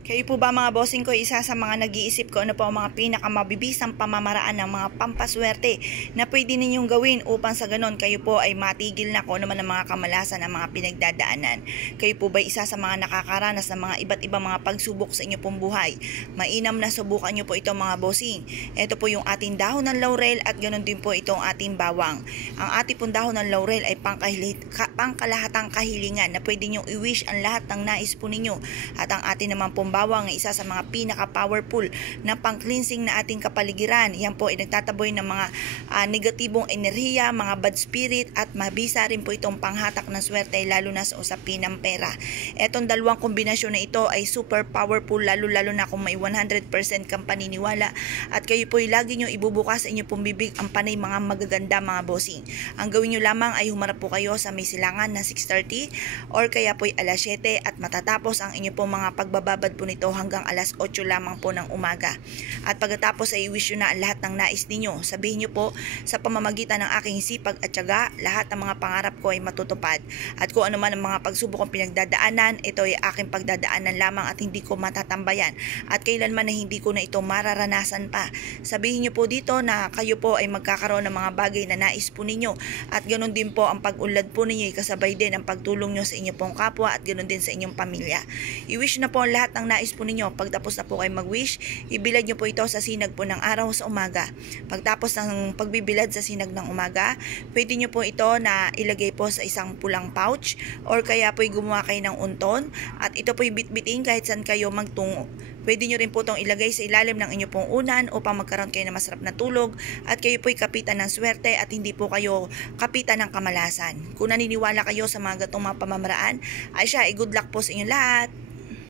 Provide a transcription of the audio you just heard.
Kayo po ba mga bossing ko, isa sa mga nag-iisip ko ano po ang mga pinakamabibisang pamamaraan ng mga pampaswerte na pwede ninyong gawin upang sa ganon kayo po ay matigil na kung ano man ang mga kamalasan ng mga pinagdadaanan. Kayo po ba isa sa mga nakakaranas ng mga iba't ibang mga pagsubok sa inyo pong buhay? Mainam na subukan nyo po ito mga bossing. Ito po yung ating dahon ng laurel at ganon din po itong ating bawang. Ang ating pong dahon ng laurel ay pangkalahatang kahilingan na pwede nyong i-wish ang lahat ng nais po ninyo. At ang ating naman pong bawang ay isa sa mga pinaka-powerful na pang-cleansing na ating kapaligiran. Yan po ay nagtataboy ng mga negatibong enerhiya, mga bad spirit at mabisa rin po itong panghatak ng swerte lalo na sa usapin ng pera. Etong dalawang kombinasyon na ito ay super powerful lalo na kung may 100% kang paniniwala at kayo po ay lagi nyo ibubukas sa inyo pong bibig ang panay mga magaganda mga bossing. Ang gawin nyo lamang ay humarap po kayo sa may silangan na 6:30 or kaya po ay alas 7 at matatapos ang inyo pong mga pagbababad po nito hanggang alas 8 lamang po ng umaga. At pagkatapos ay wish nyo na ang lahat ng nais ninyo. Sabihin nyo po, sa pamamagitan ng aking sipag at tiyaga, lahat ng mga pangarap ko ay matutupad. At kung ano man ang mga pagsubok kong pinagdadaanan, ito ay aking pagdadaanan lamang at hindi ko matatambayan. At kailanman na hindi ko na ito mararanasan pa. Sabihin nyo po dito na kayo po ay magkakaroon ng mga bagay na nais po ninyo. At ganoon din po ang pag-unlad po ninyo ay kasabay din ang pagtulong nyo sa inyo pong kapwa at ganoon din sa inyong pamilya. I-wish na po ang lahat ng nais po ninyo. Pagtapos na po kayo mag-wish, ibilad nyo po ito sa sinag po ng araw sa umaga. Pagtapos ng pagbibilad sa sinag ng umaga, pwede nyo po ito na ilagay po sa isang pulang pouch or kaya po gumawa kayo ng unton at ito po bitbitin kahit saan kayo magtungo. Pwede nyo rin po itong ilagay sa ilalim ng inyo pong unan upang magkaroon kayo ng masarap na tulog at kayo po'y kapitan ng swerte at hindi po kayo kapitan ng kamalasan. Kung naniniwala kayo sa mga gatong mga pamamaraan, ay siya, good luck po sa inyo lahat!